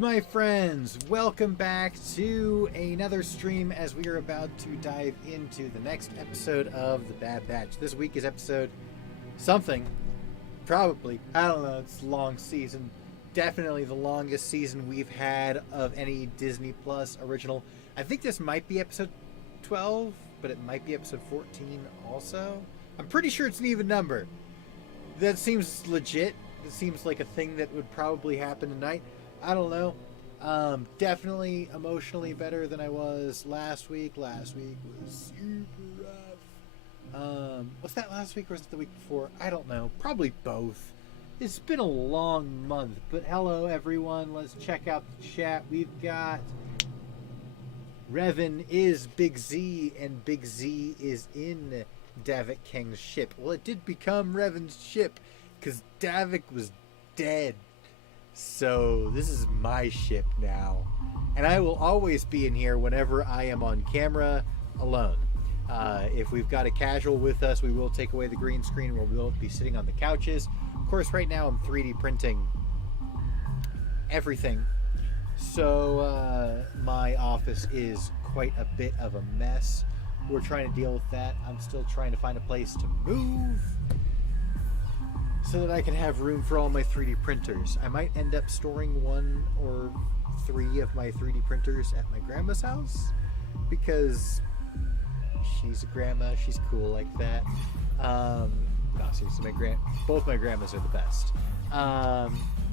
My friends, welcome back to another stream as we are about to dive into the next episode of The Bad Batch. This week is episode something, probably, I don't know, it's a long season. Definitely the longest season we've had of any Disney Plus original. I think this might be episode 12, but it might be episode 14 also. I'm pretty sure it's an even number. That seems legit. It seems like a thing that would probably happen tonight. I don't know. Definitely emotionally better than I was last week. Last week was super rough. Was that last week or was it the week before? I don't know. Probably both. It's been a long month, but hello everyone. Let's check out the chat. We've got Revan is Big Z, and Big Z is in Davik King's ship. Well, it did become Revan's ship because Davik was dead. So this is my ship now. And I will always be in here whenever I am on camera alone. If we've got a casual with us, we will take away the green screen where we'll be sitting on the couches. Of course, right now I'm 3D printing everything. So my office is quite a bit of a mess. We're trying to deal with that. I'm still trying to find a place to move so that I can have room for all my 3D printers. I might end up storing 1 or 3 of my 3D printers at my grandma's house because she's a grandma. She's cool like that. No, seriously, both my grandmas are the best.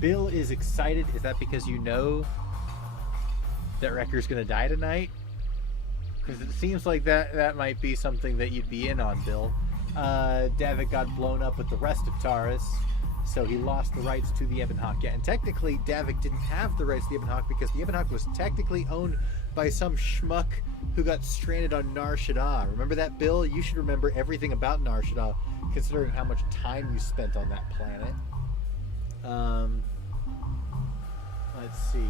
Bill is excited. Is that because you know that Wrecker's going to die tonight? Because it seems like that might be something that you'd be in on, Bill. Davik got blown up with the rest of Taurus, so he lost the rights to the Ebon Hawk. Yeah, and technically, Davik didn't have the rights to the Ebon Hawk because the Ebon Hawk was technically owned by some schmuck who got stranded on Nar Shaddaa. Remember that, Bill? You should remember everything about Nar Shaddaa, considering how much time you spent on that planet. Let's see.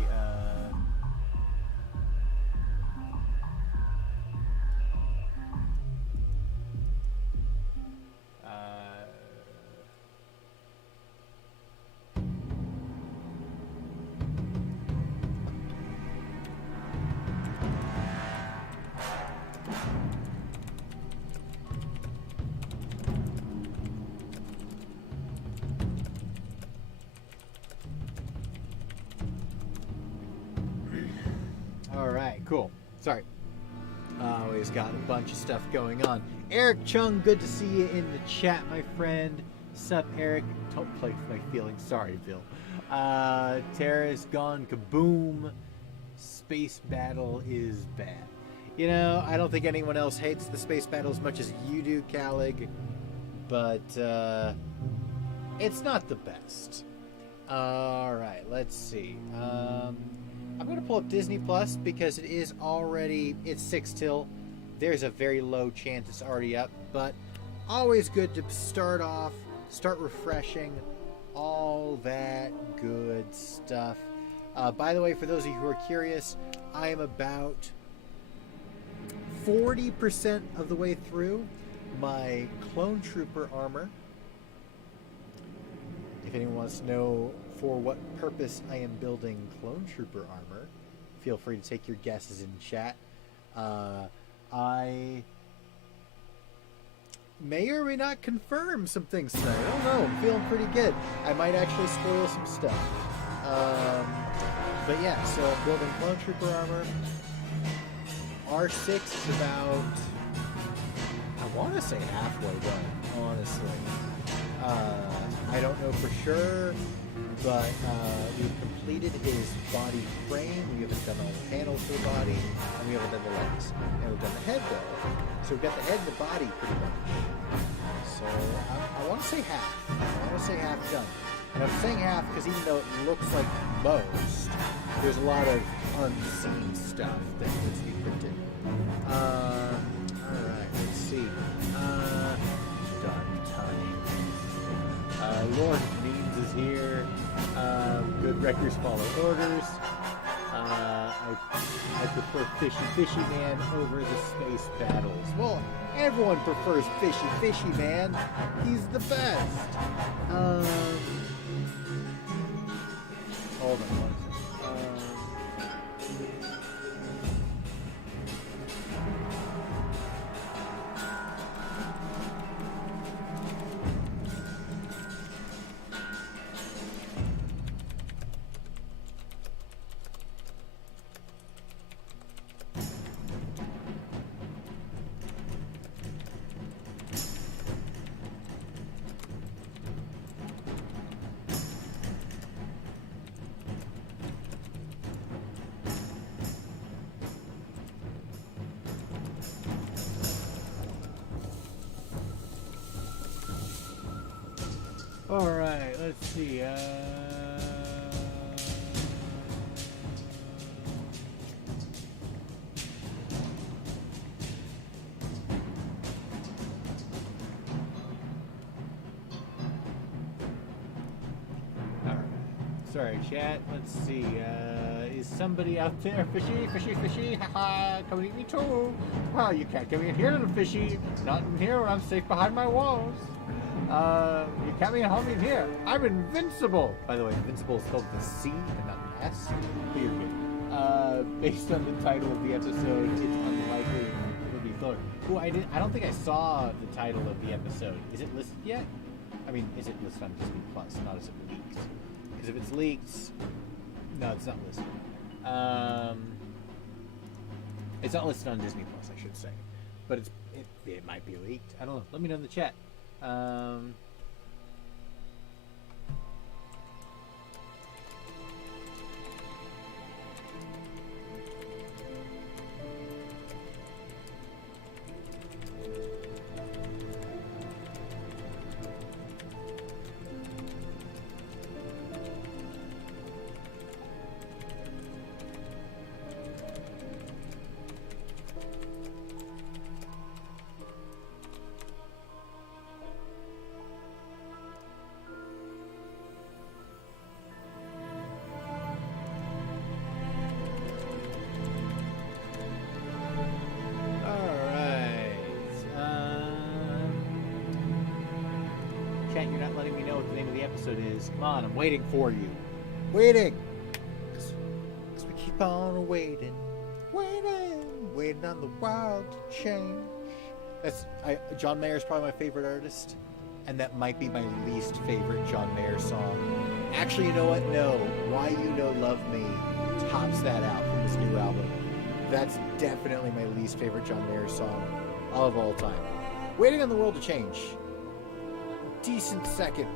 Alright, cool. Sorry. Always got a bunch of stuff going on. Eric Chung, good to see you in the chat, my friend. Sup, Eric? Don't play with my feelings. Sorry, Bill. Terra's gone kaboom. Space battle is bad. You know, I don't think anyone else hates the space battle as much as you do, Calig. But, it's not the best. Alright, let's see. I'm going to pull up Disney Plus because it is already, it's 6 till. There's a very low chance it's already up, but always good to start off, start refreshing, all that good stuff. By the way, for those of you who are curious, I am about 40% of the way through my Clone Trooper armor. If anyone wants to know for what purpose I am building Clone Trooper armor, feel free to take your guesses in chat. I may or may not confirm some things tonight. I don't know. I'm feeling pretty good. I might actually spoil some stuff. But yeah, so I'm building Clone Trooper armor. R6 is about, I want to say halfway done, honestly. I don't know for sure, but we've completed his body frame. We haven't done all the panels for the body, and we haven't done the legs. And we've done the head, though. So we've got the head and the body pretty much. So I want to say half. I want to say half done. And I'm saying half because even though it looks like most, there's a lot of unseen stuff that needs to be printed. Alright, let's see. Done time. Lord Means is here. Good records follow orders. I prefer Fishy Man over the space battles. Well, everyone prefers Fishy Man. He's the best. Hold on one second. Alright, let's see. Alright. Sorry, chat. Let's see. Is somebody out there? Fishy, haha, come and eat me too. Well, you can't come in here, little fishy. Not in here where I'm safe behind my walls. You can't be home in here. I'm invincible. By the way, invincible is spelled with a C and not an S. But you're good. Based on the title of the episode, it's unlikely it'll be Thor. Ooh, I don't think I saw the title of the episode. Is it listed yet? I mean, is it listed on Disney Plus? Not as it leaked. Because if it's leaked, no, it's not listed. It's not listed on Disney Plus, I should say. But it might be leaked. I don't know. Let me know in the chat. You're not letting me know what the name of the episode is. Come on, I'm waiting for you. Waiting! Because we keep on waiting. Waiting on the world to change. John Mayer is probably my favorite artist. And that might be my least favorite John Mayer song. Actually, you know what? No. Why You Know Love Me tops that out from his new album. That's definitely my least favorite John Mayer song of all time. Waiting on the World to Change. Decent second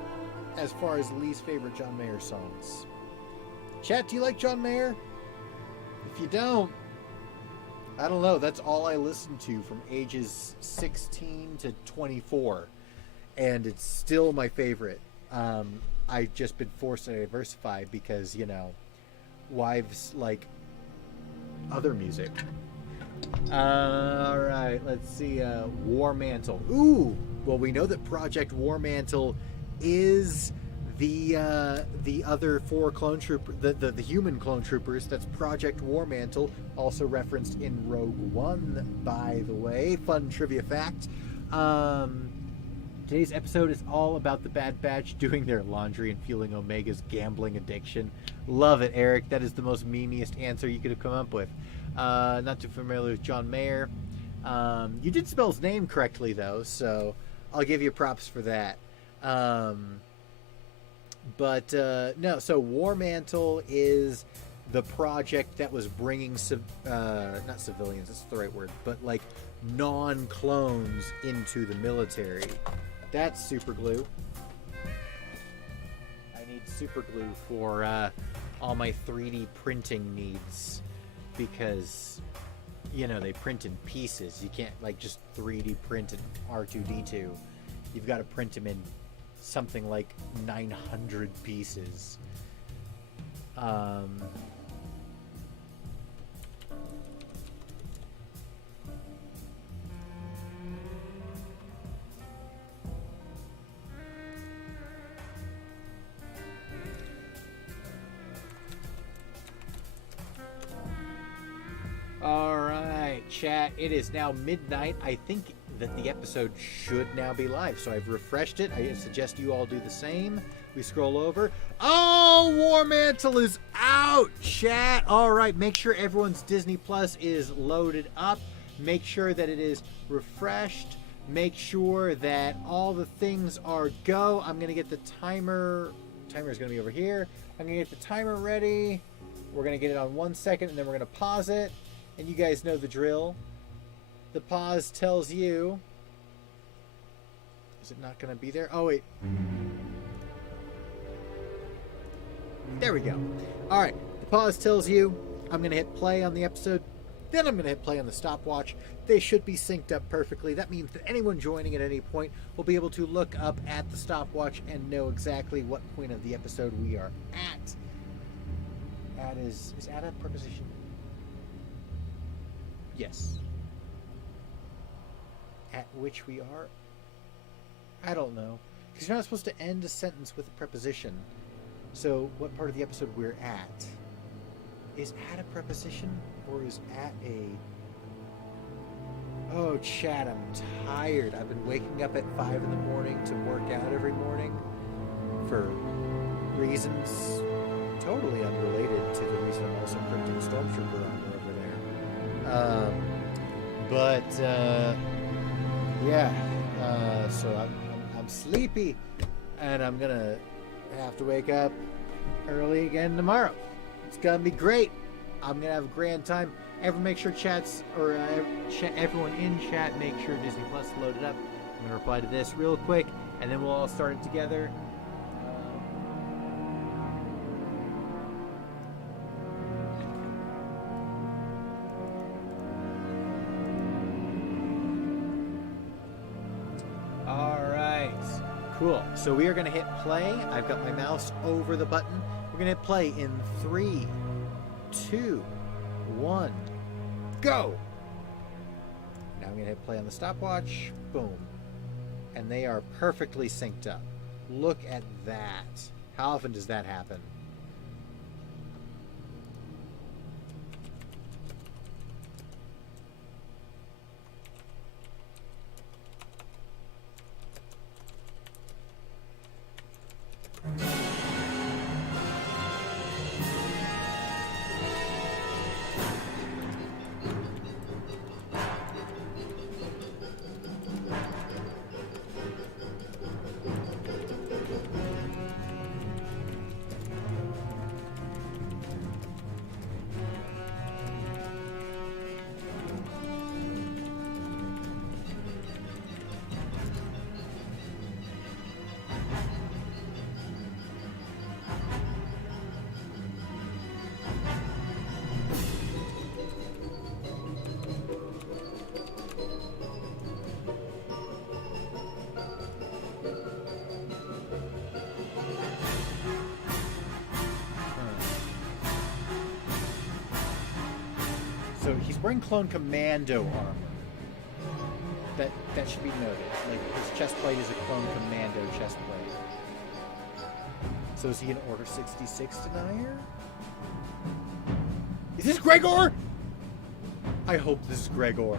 as far as least favorite John Mayer songs. Chat, do you like John Mayer? If you don't, I don't know. That's all I listened to from ages 16 to 24. And it's still my favorite. I've just been forced to diversify because, you know, wives like other music. All right, let's see. War Mantle. Ooh, well, we know that Project War Mantle is the other four clone trooper, the human clone troopers. That's Project War Mantle, also referenced in Rogue One, by the way. Fun trivia fact. Today's episode is all about the Bad Batch doing their laundry and fueling Omega's gambling addiction. Love it, Eric. That is the most memeiest answer you could have come up with. Not too familiar with John Mayer. You did spell his name correctly, though, so I'll give you props for that. No, so War Mantle is the project that was bringing, not civilians, that's the right word, but like non-clones into the military. That's super glue. I need super glue for all my 3D printing needs because, you know, they print in pieces. You can't like just 3D print an R2-D2. You've got to print them in something like 900 pieces. Alright, chat, it is now midnight. I think that the episode should now be live, so I've refreshed it. I suggest you all do the same. We scroll over. Oh, War Mantle is out, chat! Alright, make sure everyone's Disney Plus is loaded up. Make sure that it is refreshed. Make sure that all the things are go. I'm going to get the timer. Timer is going to be over here. I'm going to get the timer ready. We're going to get it on 1 second, and then we're going to pause it. And you guys know the drill. The pause tells you... Is it not going to be there? Oh, wait. There we go. Alright, the pause tells you I'm going to hit play on the episode. Then I'm going to hit play on the stopwatch. They should be synced up perfectly. That means that anyone joining at any point will be able to look up at the stopwatch and know exactly what point of the episode we are at. At is at a preposition? Yes. At which we are? I don't know. Because you're not supposed to end a sentence with a preposition. So, what part of the episode we're at? Is at a preposition? Or is at a... Oh, chat, I'm tired. I've been waking up at 5 in the morning to work out every morning. For reasons totally unrelated to the reason I'm also printing Stormtrooper armor over there. So I'm sleepy, and I'm gonna have to wake up early again tomorrow. It's gonna be great. I'm gonna have a grand time. Make sure everyone in chat, make sure Disney Plus is loaded up. I'm gonna reply to this real quick, and then we'll all start it together. Cool. So we are going to hit play. I've got my mouse over the button. We're going to hit play in 3, 2, 1, go! Now I'm going to hit play on the stopwatch. Boom. And they are perfectly synced up. Look at that. How often does that happen? He's wearing Clone Commando armor. That should be noted. Like, his chest plate is a Clone Commando chest plate. So is he an Order 66 denier? Is this Gregor? I hope this is Gregor.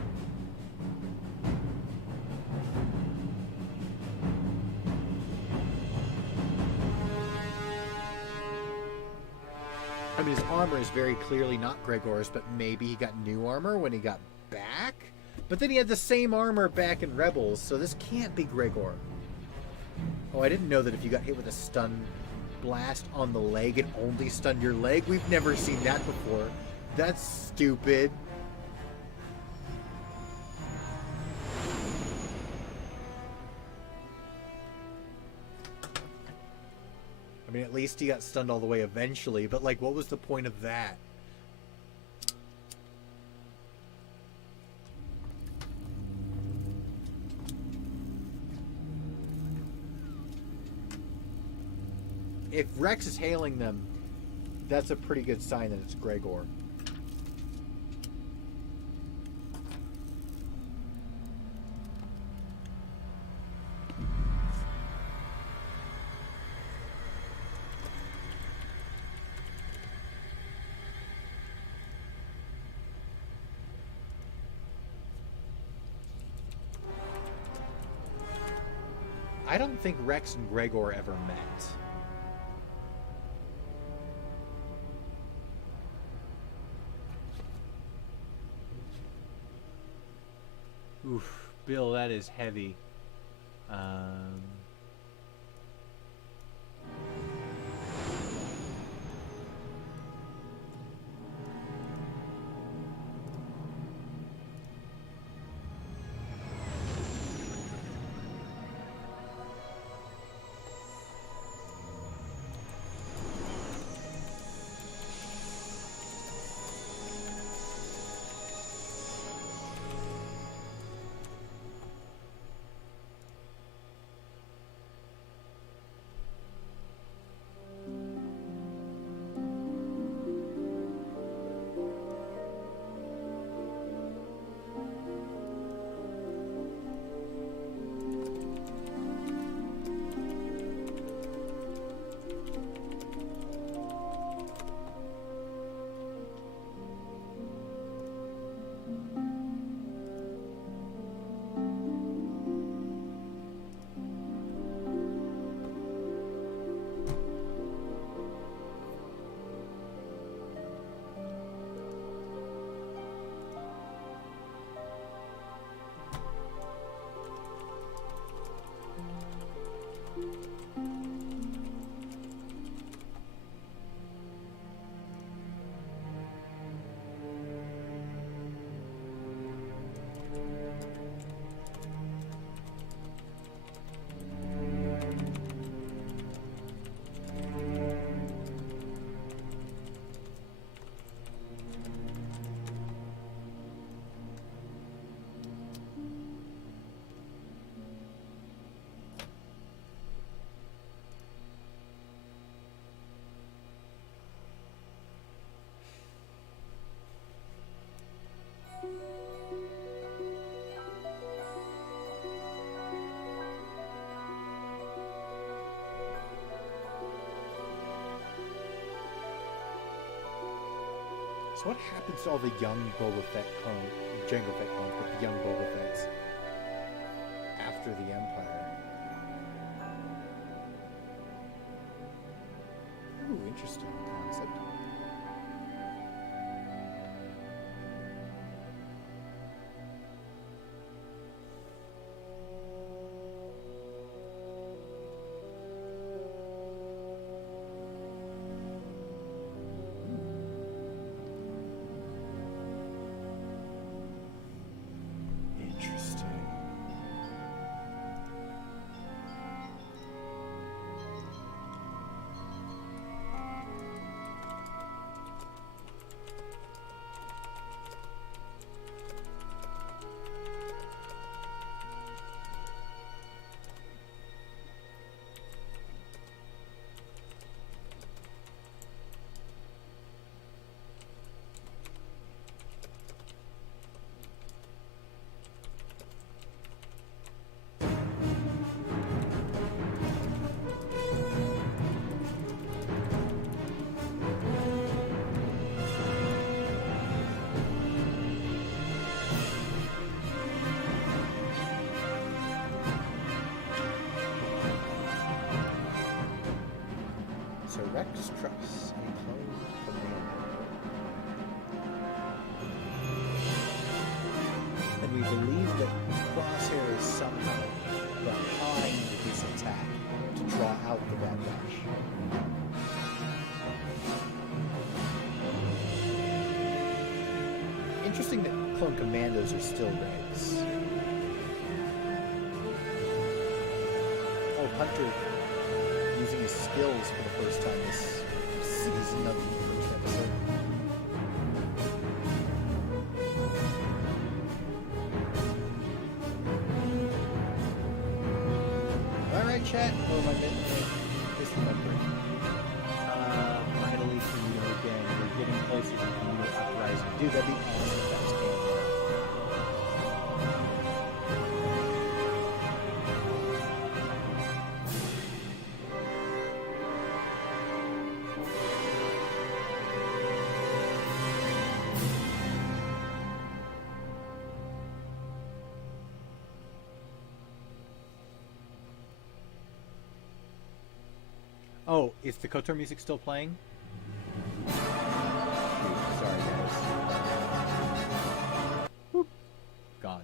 I mean, his armor is very clearly not Gregor's, but maybe he got new armor when he got back? But then he had the same armor back in Rebels, so this can't be Gregor. Oh, I didn't know that if you got hit with a stun blast on the leg, it only stunned your leg. We've never seen that before. That's stupid. I mean, at least he got stunned all the way eventually, but, like, what was the point of that? If Rex is hailing them, that's a pretty good sign that it's Gregor. I don't think Rex and Gregor ever met. Oof, Bill, that is heavy. So what happens to all the young Boba Fett clones, Jango Fett clones, but the young Boba Fetts after the Empire? Ooh, interesting concept. trust a clone commando. And we believe that Crosshair is somehow behind his attack to draw out the Bad Batch. Interesting that clone commandos are still regs. Oh, Hunter using his skills for the first time this season of the first episode. Am I right, chat? Or am I misremembering? Finally, Camino again. We're getting closer to Camino Uprising. Dude, that'd be awesome if that was canon. Oh, is the KOTOR music still playing? Sorry, guys. Whoop. Gone.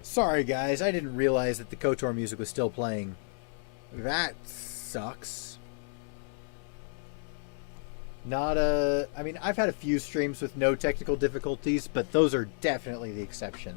Sorry, guys. I didn't realize that the KOTOR music was still playing. That sucks. I mean, I've had a few streams with no technical difficulties, but those are definitely the exception.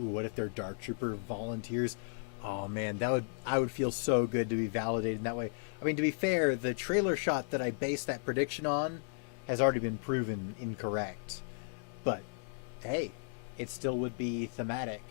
Ooh, what if they're Dark Trooper volunteers? Oh man, I would feel so good to be validated in that way. I mean, to be fair, the trailer shot that I based that prediction on has already been proven incorrect. But hey, it still would be thematic.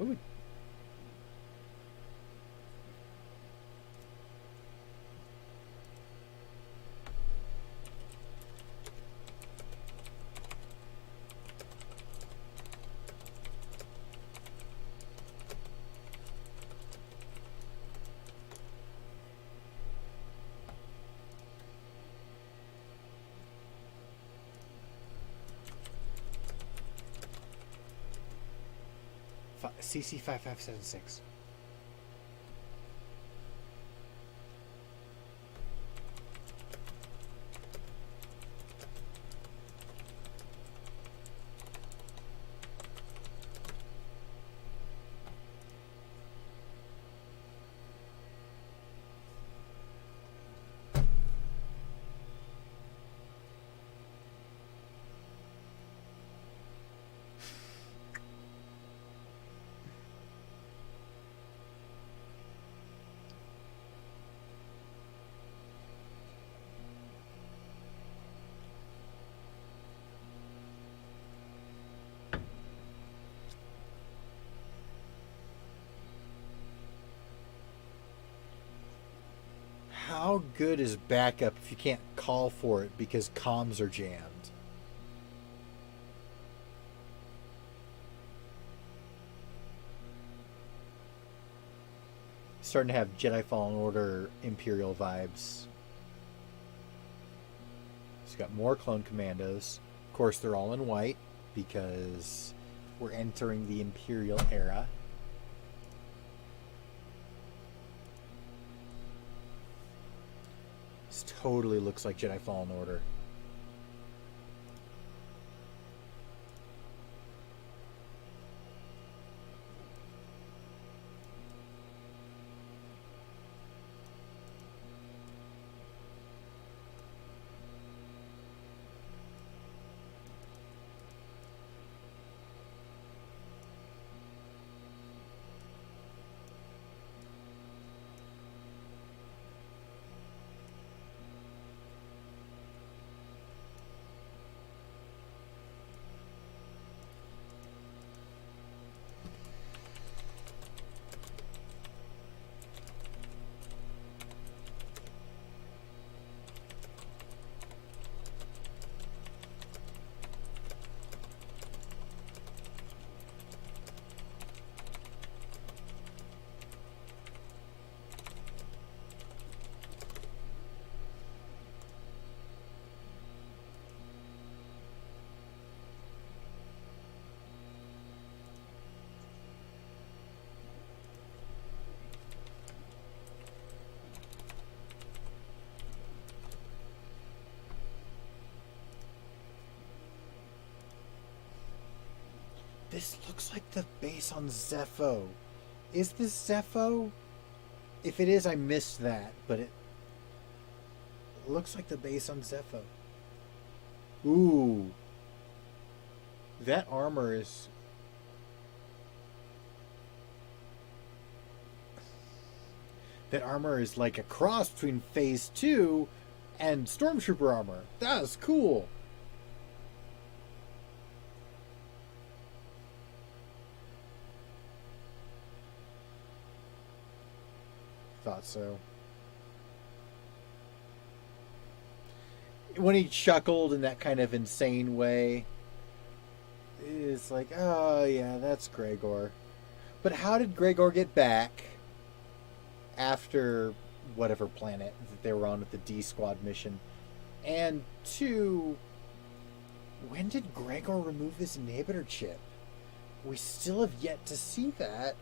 Ooh. CC5576. How good is backup if you can't call for it because comms are jammed? Starting to have Jedi Fallen Order Imperial vibes. It's got more clone commandos. Of course, they're all in white because we're entering the Imperial era. This totally looks like Jedi Fallen Order. This looks like the base on Zepho. Is this Zepho? If it is, I missed that, but it looks like the base on Zepho. Ooh. That armor is... That armor is like a cross between Phase 2 and Stormtrooper armor. That is cool. Thought so. When he chuckled in that kind of insane way, it's like, oh yeah, that's Gregor. But how did Gregor get back after whatever planet that they were on with the D Squad mission? And two, when did Gregor remove his inhibitor chip? We still have yet to see that.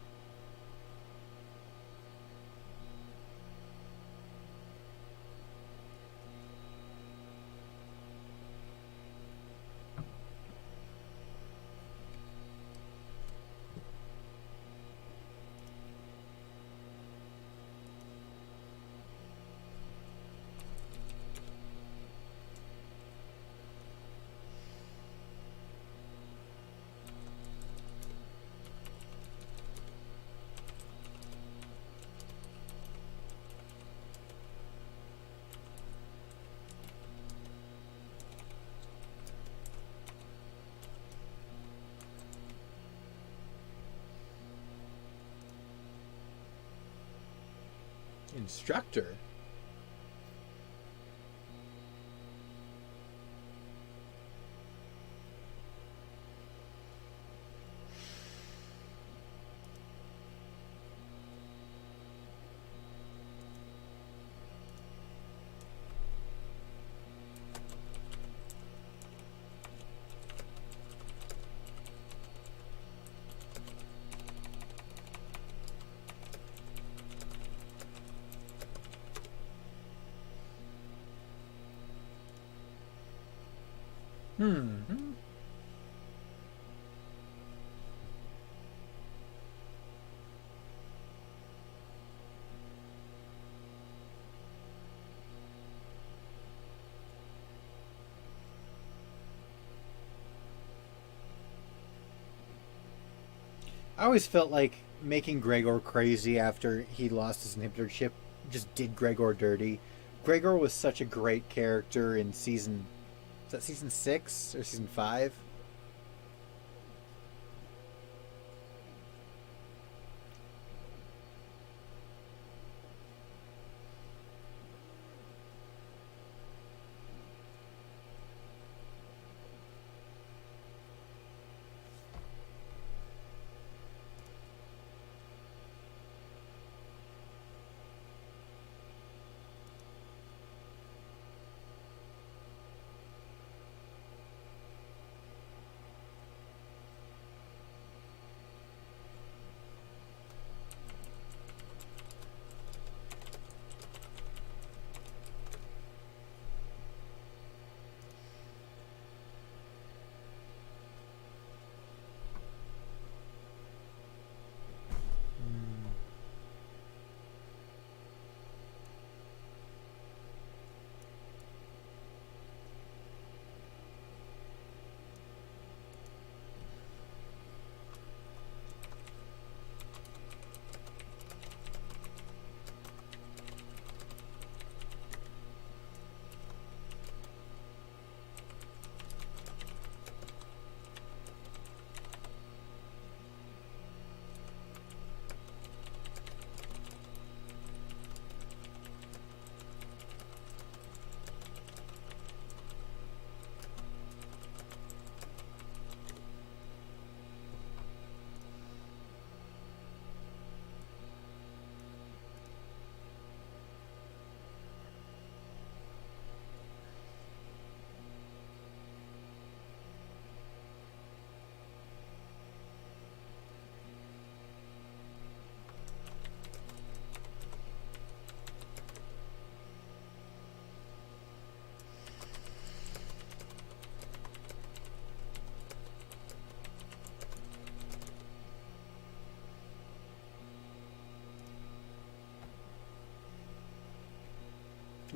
Instructor? Hmm. I always felt like making Gregor crazy after he lost his inhibitor chip just did Gregor dirty. Gregor was such a great character in season... Is that season 6 or season 5?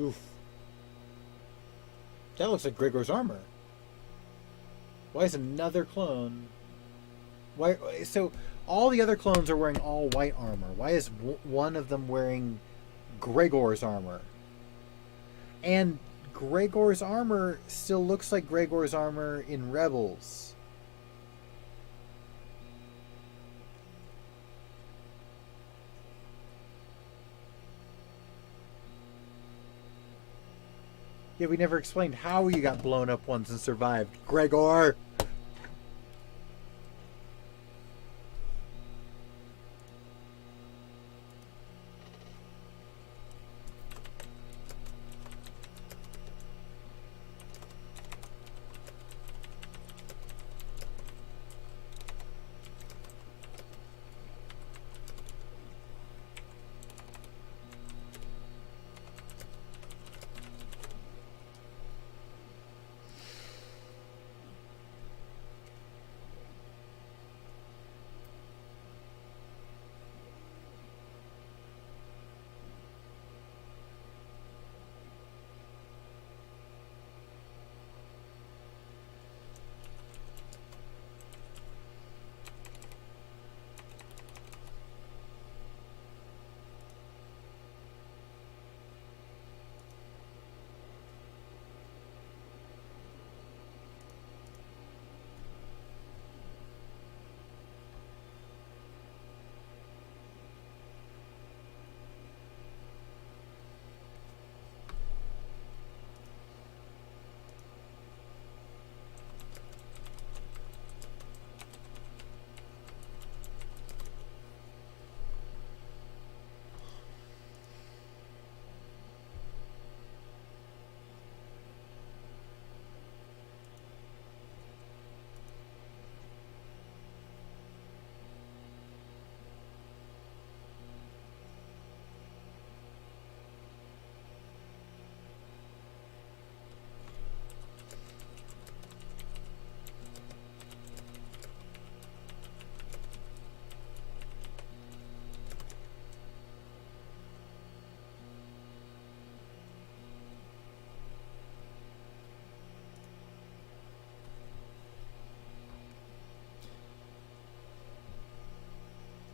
Oof. That looks like Gregor's armor. Why is another clone? Why? So all the other clones are wearing all white armor. Why is one of them wearing Gregor's armor? And Gregor's armor still looks like Gregor's armor in Rebels. Yeah, we never explained how you got blown up once and survived. Gregor!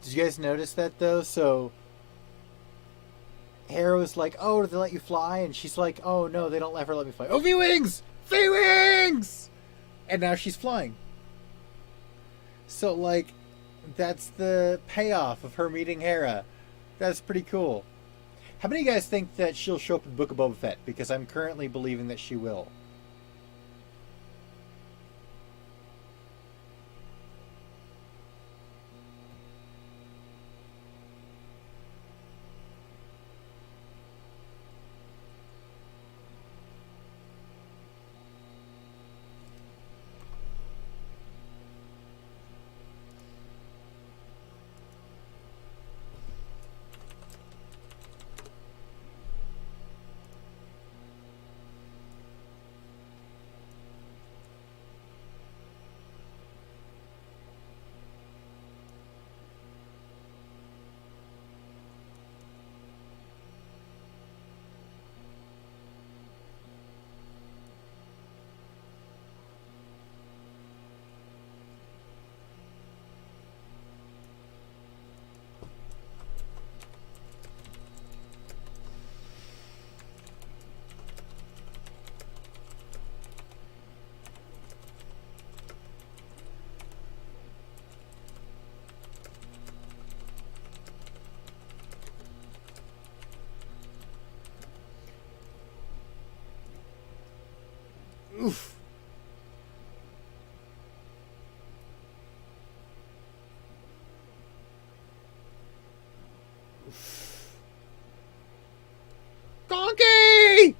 Did you guys notice that though? So Hero's like, "Oh, do they let you fly?" And she's like, "Oh no, they don't ever let me fly." Oh, V-wings, V-wings, and now she's flying. So like, that's the payoff of her meeting Hera. That's pretty cool. How many of you guys think that she'll show up in Book of Boba Fett? Because I'm currently believing that she will. Oof. Donkey!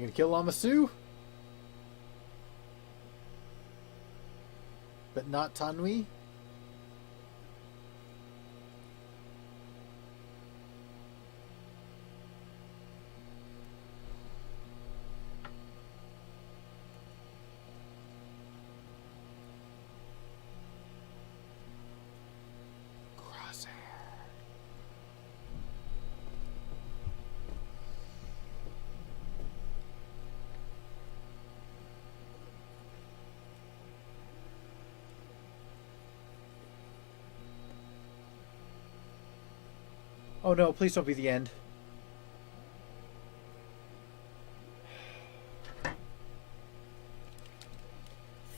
You gonna kill Lamasu? But not Tanwi? Oh no, please don't be the end.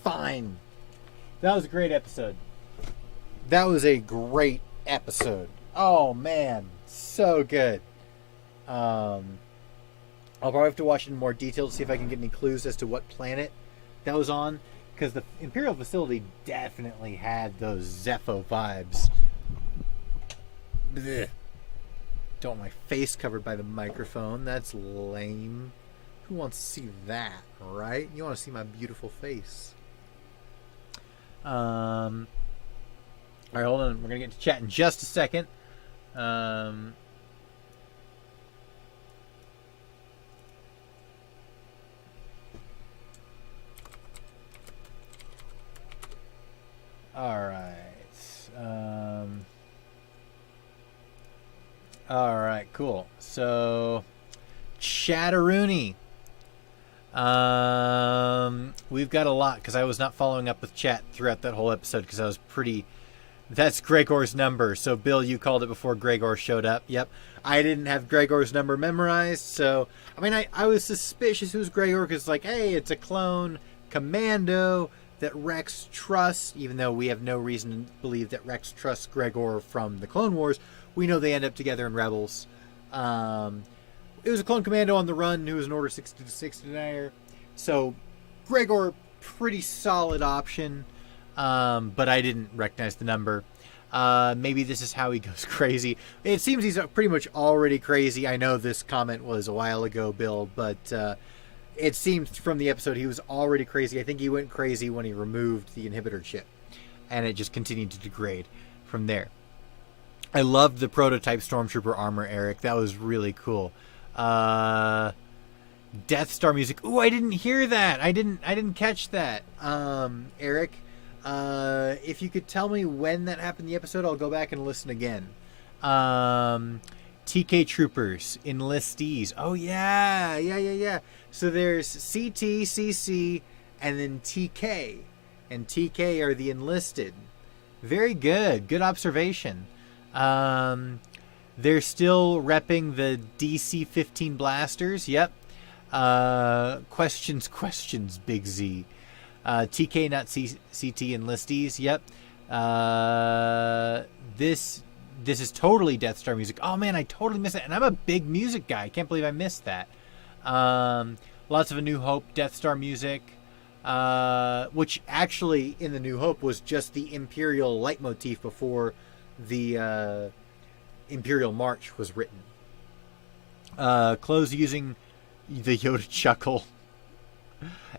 Fine. That was a great episode. That was a great episode. Oh man, so good. I'll probably have to watch it in more detail to see if I can get any clues as to what planet that was on, because the Imperial facility definitely had those Zepho vibes. Blech. Don't want my face covered by the microphone. That's lame. Who wants to see that, right? You want to see my beautiful face. All right, hold on. We're going to get to chat in just a second. All right. All right, cool. So, Chatteroony. We've got a lot because I was not following up with chat throughout that whole episode because I was pretty. That's Gregor's number. So, Bill, you called it before Gregor showed up. Yep. I didn't have Gregor's number memorized. So, I mean, I was suspicious it was Gregor because, like, hey, it's a clone commando that Rex trusts, even though we have no reason to believe that Rex trusts Gregor from the Clone Wars. We know they end up together in Rebels. It was a clone commando on the run who was an Order 66 denier. So, Gregor, pretty solid option. But I didn't recognize the number. Maybe this is how he goes crazy. It seems he's pretty much already crazy. I know this comment was a while ago, Bill, but it seemed from the episode he was already crazy. I think he went crazy when he removed the inhibitor chip. And it just continued to degrade from there. I loved the prototype Stormtrooper armor, Eric. That was really cool. Death Star music. Ooh, I didn't hear that. I didn't catch that. Eric, if you could tell me when that happened in the episode, I'll go back and listen again. TK Troopers, enlistees. Oh yeah. So there's CT, CC, and then TK. And TK are the enlisted. Very good. Good observation. They're still repping the DC-15 blasters. Yep. Questions, Big Z. TK, not CT, enlistees. Yep. This is totally Death Star music. Oh man, I totally missed it. And I'm a big music guy. I can't believe I missed that. Lots of A New Hope Death Star music. Which actually in The New Hope was just the Imperial leitmotif before the Imperial March was written. Close using the Yoda chuckle.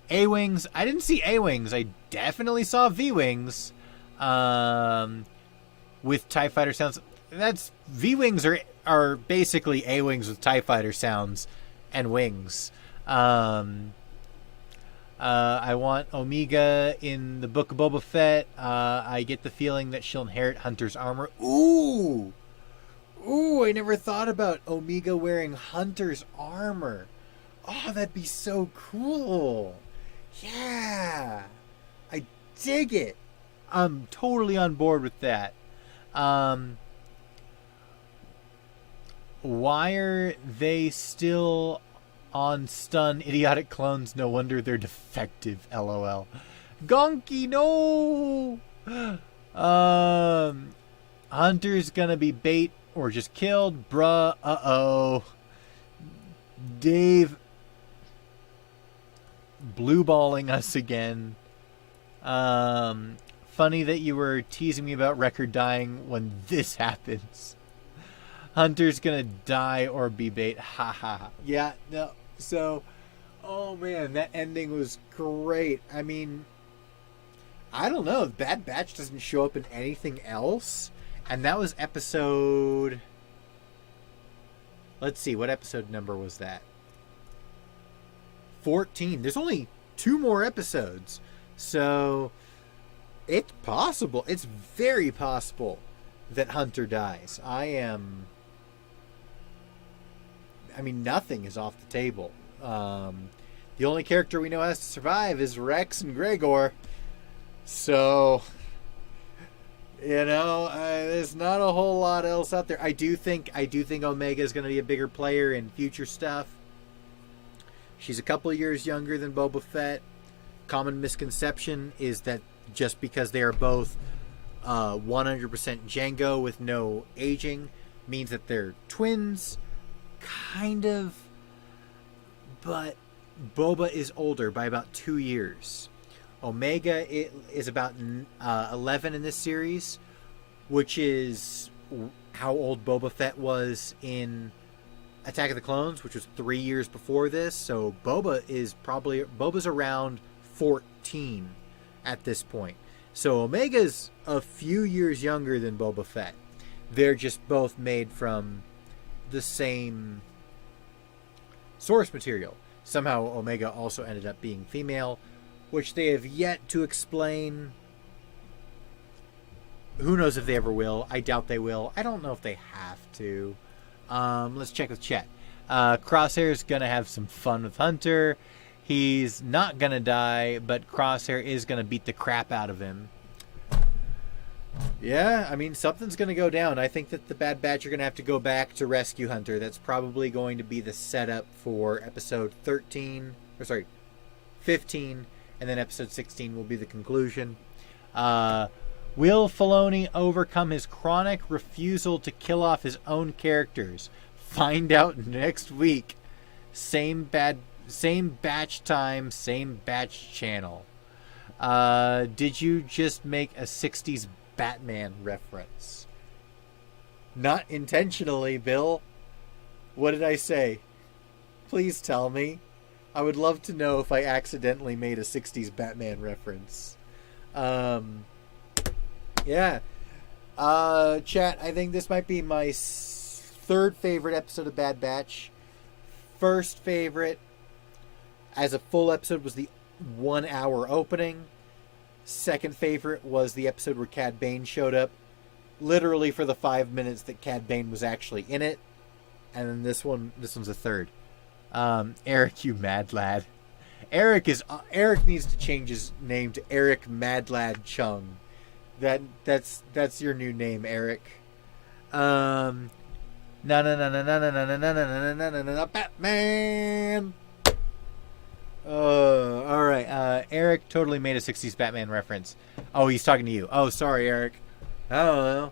A-Wings. I didn't see A-Wings. I definitely saw V-Wings. With TIE Fighter sounds. That's V-Wings are basically A-Wings with TIE Fighter sounds and wings. I want Omega in the Book of Boba Fett. I get the feeling that she'll inherit Hunter's armor. Ooh, I never thought about Omega wearing Hunter's armor. Oh, that'd be so cool. Yeah, I dig it. I'm totally on board with that. Why are they still on stun idiotic clones? No wonder they're defective. LOL. Gonky, no. Hunter's gonna be bait or just killed, bruh. Uh-oh. Dave blue balling us again. Funny that you were teasing me about Wrecker dying when this happens. Hunter's gonna die or be bait. Ha ha ha. Yeah, no. So, Oh man, that ending was great. I mean, I don't know. Bad Batch doesn't show up in anything else, and that was episode. Let's see, what episode number was that? 14. There's only 2 more episodes, so it's possible. It's very possible that Hunter dies. I mean, nothing is off the table. The only character we know has to survive is Rex and Gregor. So, there's not a whole lot else out there. I do think Omega is going to be a bigger player in future stuff. She's a couple of years younger than Boba Fett. Common misconception is that just because they are both 100% Jango with no aging means that they're twins. Kind of. But Boba is older by about 2 years. Omega is about 11 in this series, which is how old Boba Fett was in Attack of the Clones, which was 3 years before this. So Boba's around 14 at this point. So Omega's a few years younger than Boba Fett. They're just both made from the same source material. Somehow Omega also ended up being female, which they have yet to explain. Who knows if they ever will. I doubt they will. I don't know if they have to. Let's check with chat. Crosshair's gonna have some fun with Hunter. He's not gonna die, but Crosshair is gonna beat the crap out of him. Yeah, I mean, something's gonna go down. I think that the Bad Batch are gonna have to go back to rescue Hunter. That's probably going to be the setup for episode 15, and then episode 16 will be the conclusion. Will Filoni overcome his chronic refusal to kill off his own characters? Find out next week. Same batch time, same batch channel. Did you just make a 60s Batman reference? Not intentionally, Bill. What did I say? Please tell me. I would love to know if I accidentally made a 60s Batman reference. Yeah. Chat, I think this might be my third favorite episode of Bad Batch. First favorite as a full episode was the 1 hour opening. Second favorite was the episode where Cad Bane showed up, literally for the 5 minutes that Cad Bane was actually in it. And then this one's a third. Eric, you mad lad. Eric needs to change his name to Eric Mad Lad Chung. That's your new name, Eric. Batman. All right. Eric totally made a 60s Batman reference. Oh, he's talking to you. Oh, sorry, Eric. I don't know.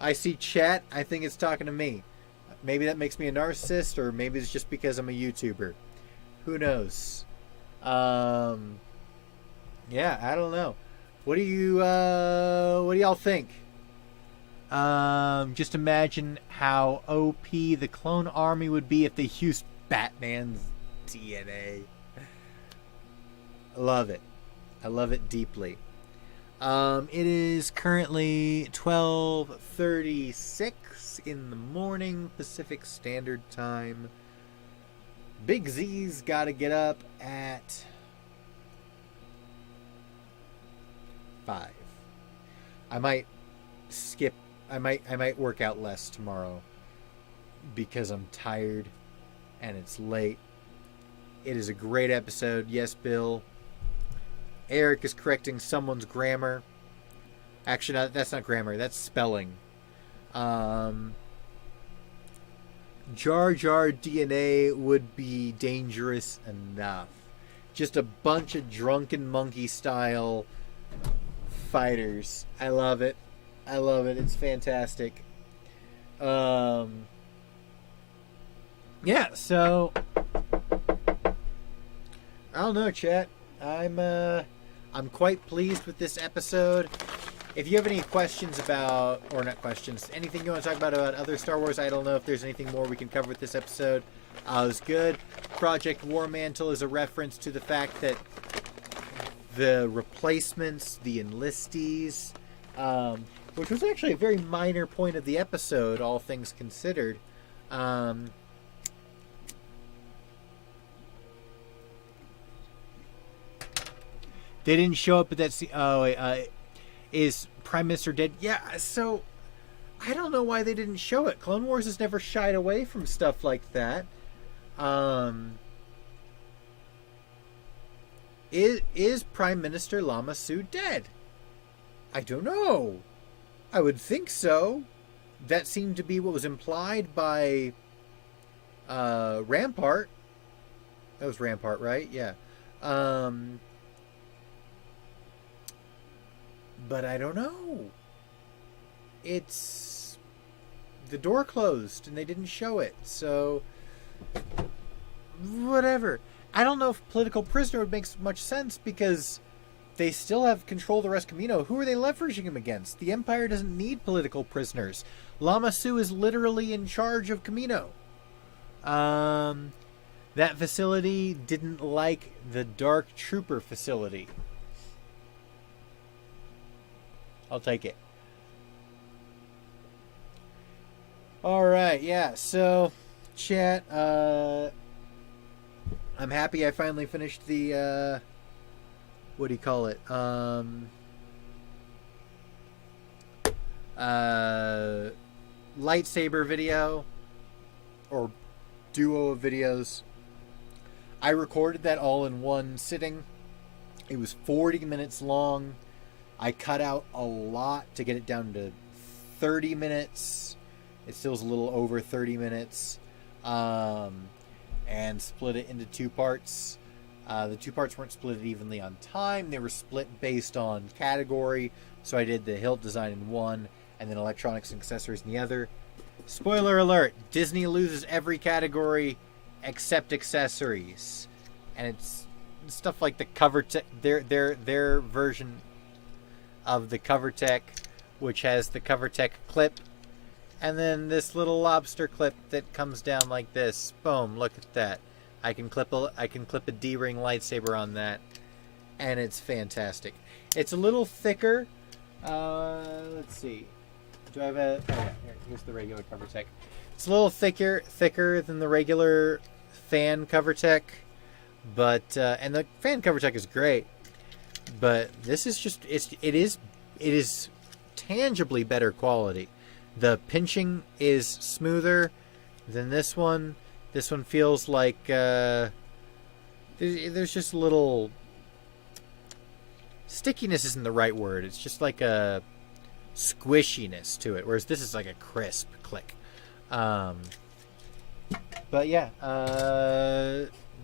I see chat. I think it's talking to me. Maybe that makes me a narcissist, or maybe it's just because I'm a YouTuber. Who knows? Yeah, I don't know. What do y'all think? Just imagine how OP the clone army would be if they used Batman's DNA. I love it. I love it deeply. It is currently 12:36 in the morning Pacific Standard Time. Big Z's got to get up at 5. I might skip. I might work out less tomorrow because I'm tired and it's late. It is a great episode. Yes, Bill. Eric is correcting someone's grammar. Actually, that's not grammar. That's spelling. Jar Jar DNA would be dangerous enough. Just a bunch of drunken monkey style fighters. I love it. I love it. It's fantastic. Yeah, so I don't know, chat. I'm quite pleased with this episode. If you have any questions about, or not questions, anything you want to talk about other Star Wars, I don't know if there's anything more we can cover with this episode. It was good. Project War Mantle is a reference to the fact that the replacements, the enlistees, which was actually a very minor point of the episode, all things considered. They didn't show up at that scene. Is Prime Minister dead? Yeah, so I don't know why they didn't show it. Clone Wars has never shied away from stuff like that. Is Prime Minister Lama Su dead? I don't know. I would think so. That seemed to be what was implied by Rampart. That was Rampart, right? Yeah. But I don't know. It's... The door closed and they didn't show it. So... Whatever. I don't know if political prisoner would make much sense because they still have control of the rest of Kamino. Who are they leveraging him against? The Empire doesn't need political prisoners. Lama Su is literally in charge of Kamino. That facility didn't like the Dark Trooper facility. I'll take it. Alright, yeah, so, chat, I'm happy I finally finished the, what do you call it? Lightsaber video, or duo of videos. I recorded that all in one sitting. It was 40 minutes long. I cut out a lot to get it down to 30 minutes. It still is a little over 30 minutes. And split it into two parts. The two parts weren't split evenly on time. They were split based on category. So I did the hilt design in one, and then electronics and accessories in the other. Spoiler alert, Disney loses every category except accessories. And it's stuff like the cover tech, their version of the cover tech, which has the cover tech clip, and then this little lobster clip that comes down like this. Boom! Look at that. I can clip a D-ring lightsaber on that, and it's fantastic. It's a little thicker. Let's see. Do I have a? Oh, yeah, here's the regular cover tech. It's a little thicker than the regular fan cover tech, but and the fan cover tech is great. But this is just it is tangibly better quality. The pinching is smoother than this one. This one feels like there's just a little stickiness isn't the right word. It's just like a squishiness to it, whereas this is like a crisp click. But yeah,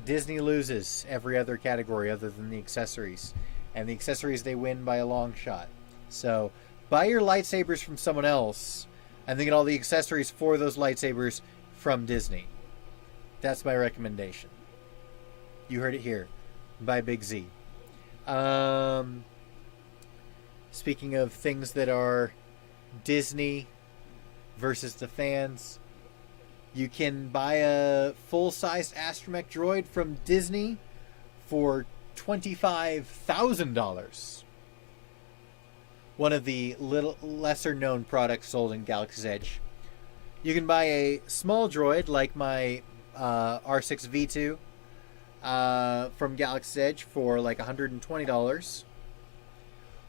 Disney loses every other category other than the accessories. And the accessories they win by a long shot. So buy your lightsabers from someone else and then get all the accessories for those lightsabers from Disney. That's my recommendation. You heard it here by Big Z. Speaking of things that are Disney versus the fans, you can buy a full-sized astromech droid from Disney for $25,000. One of the lesser-known products sold in Galaxy's Edge. You can buy a small droid like my R6V2 from Galaxy's Edge for like $120.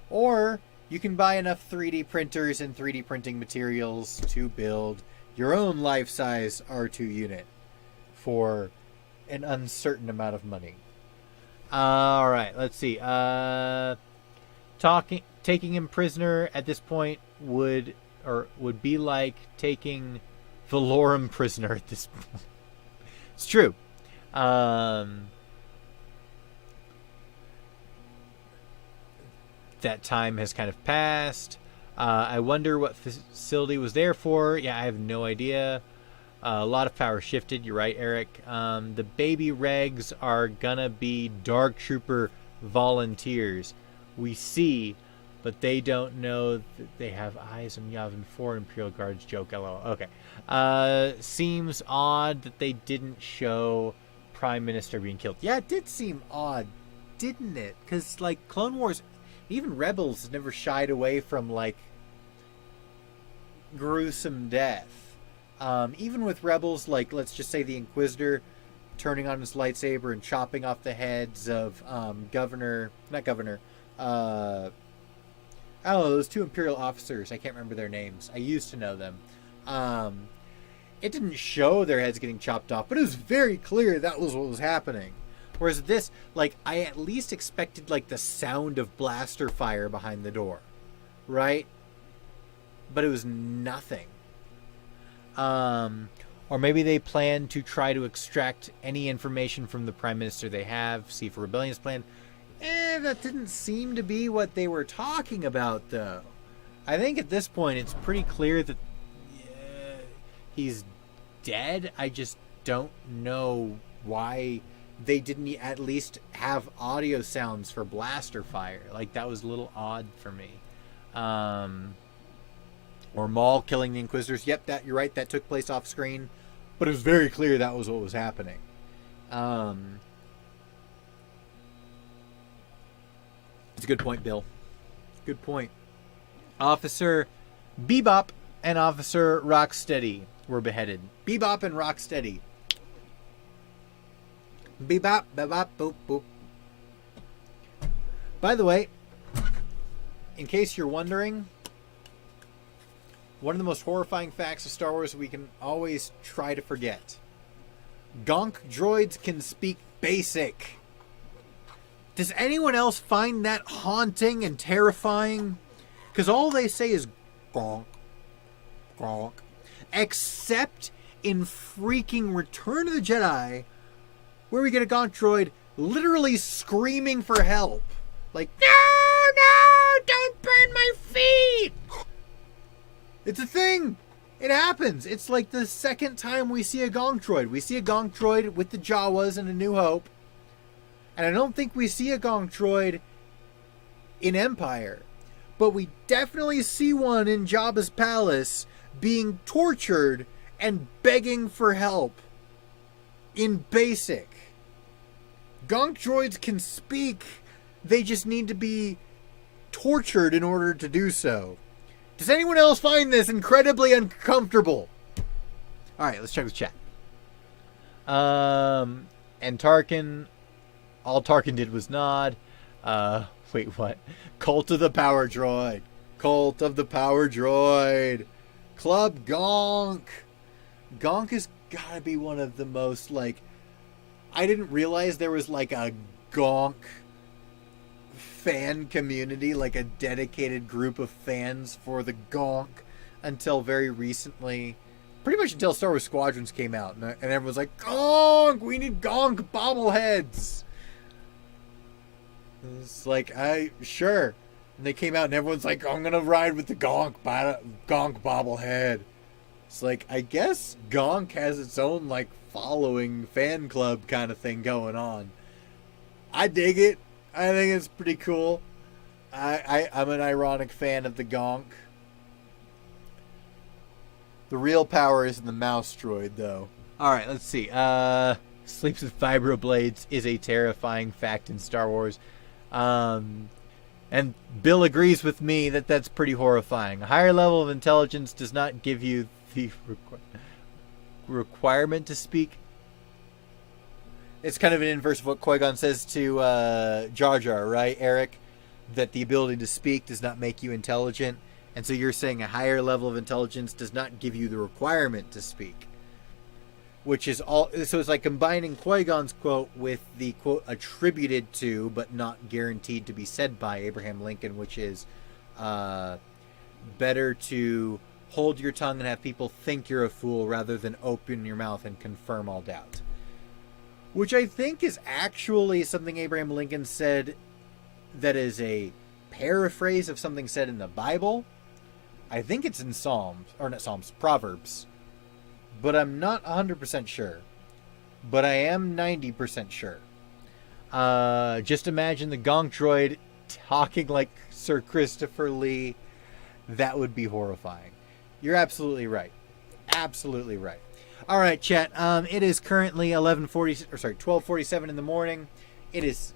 Or you can buy enough 3D printers and 3D printing materials to build your own life-size R2 unit for an uncertain amount of money. All right, let's see. Taking him prisoner at this point would be like taking Valorum prisoner at this point. It's true. That time has kind of passed. I wonder what facility was there for. Yeah, I have no idea. A lot of power shifted. You're right, Eric. The baby regs are gonna be Dark Trooper volunteers. We see, but they don't know that they have eyes on Yavin 4 Imperial Guards joke. LOL. Okay. Seems odd that they didn't show Prime Minister being killed. Yeah, it did seem odd, didn't it? Because, like, Clone Wars, even Rebels never shied away from, like, gruesome death. Even with Rebels, like, let's just say the Inquisitor turning on his lightsaber and chopping off the heads of I don't know, those two Imperial officers. I can't remember their names. I used to know them. It didn't show their heads getting chopped off, but it was very clear that was what was happening. Whereas this, like, I at least expected, like, the sound of blaster fire behind the door, right? But it was nothing. Or maybe they plan to try to extract any information from the Prime Minister they have, see if a rebellion's plan. That didn't seem to be what they were talking about, though. I think at this point it's pretty clear that he's dead. I just don't know why they didn't at least have audio sounds for blaster fire. Like, that was a little odd for me. Or Maul killing the Inquisitors. Yep, that you're right. That took place off screen, but it was very clear that was what was happening. It's a good point, Bill. Good point. Officer Bebop and Officer Rocksteady were beheaded. Bebop and Rocksteady. Bebop, bebop, boop, boop. By the way, in case you're wondering, one of the most horrifying facts of Star Wars we can always try to forget. Gonk droids can speak Basic. Does anyone else find that haunting and terrifying? Because all they say is gonk, gonk. Except in freaking Return of the Jedi, where we get a Gonk droid literally screaming for help. Like, no, don't burn my feet! It's a thing! It happens. It's like the second time we see a Gonk droid. We see a Gonk droid with the Jawas in A New Hope. And I don't think we see a Gonk droid in Empire. But we definitely see one in Jabba's palace being tortured and begging for help. In Basic. Gonk droids can speak. They just need to be tortured in order to do so. Does anyone else find this incredibly uncomfortable? Alright, let's check the chat. And Tarkin... All Tarkin did was nod. Wait, what? Cult of the Power Droid. Cult of the Power Droid. Club Gonk. Gonk has got to be one of the most, like... I didn't realize there was, like, a Gonk fan community, like a dedicated group of fans for the Gonk until very recently. Pretty much until Star Wars Squadrons came out. And everyone's like, Gonk! We need Gonk bobbleheads! It's like, sure. And they came out and everyone's like, I'm gonna ride with the Gonk bobblehead. It's like, I guess Gonk has its own, like, following fan club kind of thing going on. I dig it. I think it's pretty cool. I'm an ironic fan of the Gonk. The real power is in the mouse droid, though. Alright, let's see. Sleeps with vibroblades is a terrifying fact in Star Wars. And Bill agrees with me that that's pretty horrifying. A higher level of intelligence does not give you the requirement to speak. It's kind of an inverse of what Qui-Gon says to Jar Jar, right, Eric? That the ability to speak does not make you intelligent. And so you're saying a higher level of intelligence does not give you the requirement to speak. Which is all... So it's like combining Qui-Gon's quote with the quote attributed to, but not guaranteed to be said by Abraham Lincoln, which is better to hold your tongue and have people think you're a fool rather than open your mouth and confirm all doubt. Which I think is actually something Abraham Lincoln said that is a paraphrase of something said in the Bible. I think it's in Proverbs. But I'm not 100% sure. But I am 90% sure. Just imagine the Gonk droid talking like Sir Christopher Lee. That would be horrifying. You're absolutely right. Absolutely right. All right, chat. It is currently 12:47 in the morning. It is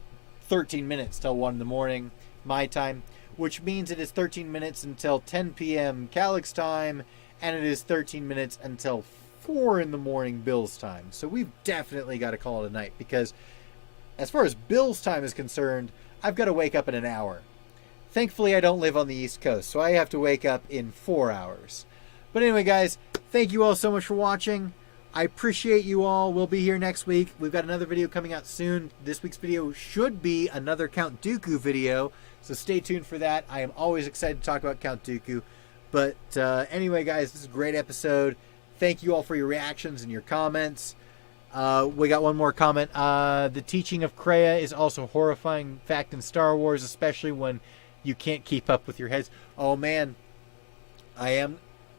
13 minutes till 1 in the morning, my time, which means it is 13 minutes until 10 p.m. Calyx time, and it is 13 minutes until 4 in the morning Bill's time. So we've definitely got to call it a night, because as far as Bill's time is concerned, I've got to wake up in an hour. Thankfully, I don't live on the East Coast, so I have to wake up in 4 hours. But anyway, guys, thank you all so much for watching. I appreciate you all. We'll be here next week. We've got another video coming out soon. This week's video should be another Count Dooku video, so stay tuned for that. I am always excited to talk about Count Dooku. But anyway, guys, this is a great episode. Thank you all for your reactions and your comments. We got one more comment. The teaching of Kreia is also a horrifying fact in Star Wars, especially when you can't keep up with your heads. Oh, man.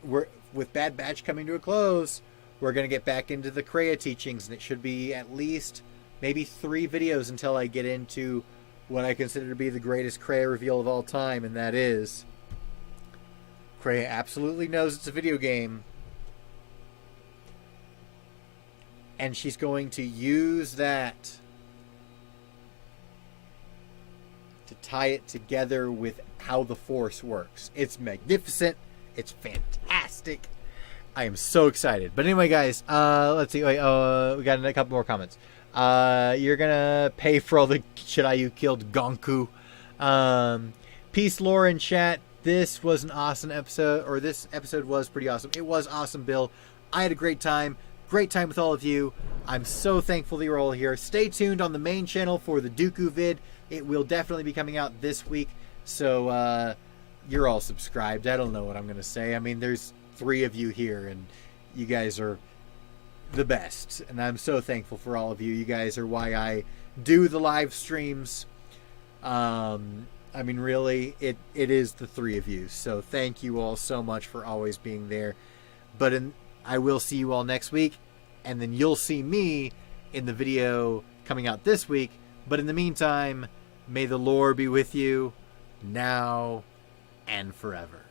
With Bad Batch coming to a close, we're going to get back into the Kreia teachings, and it should be at least maybe 3 videos until I get into what I consider to be the greatest Kreia reveal of all time, and that is Kreia absolutely knows it's a video game, and she's going to use that to tie it together with how the Force works. It's magnificent. It's fantastic. I am so excited. But anyway, guys, let's see. Wait, we got a couple more comments. You're gonna pay for all the Jedi you killed, Gonku. Peace, lore in chat. This was an awesome episode, or this episode was pretty awesome. It was awesome, Bill. I had a great time. Great time with all of you. I'm so thankful that you're all here. Stay tuned on the main channel for the Dooku vid. It will definitely be coming out this week. So, you're all subscribed. I don't know what I'm going to say. I mean, there's 3 of you here, and you guys are the best. And I'm so thankful for all of you. You guys are why I do the live streams. I mean, really, it is the 3 of you. So thank you all so much for always being there. But I will see you all next week, and then you'll see me in the video coming out this week. But in the meantime, may the lore be with you now and forever.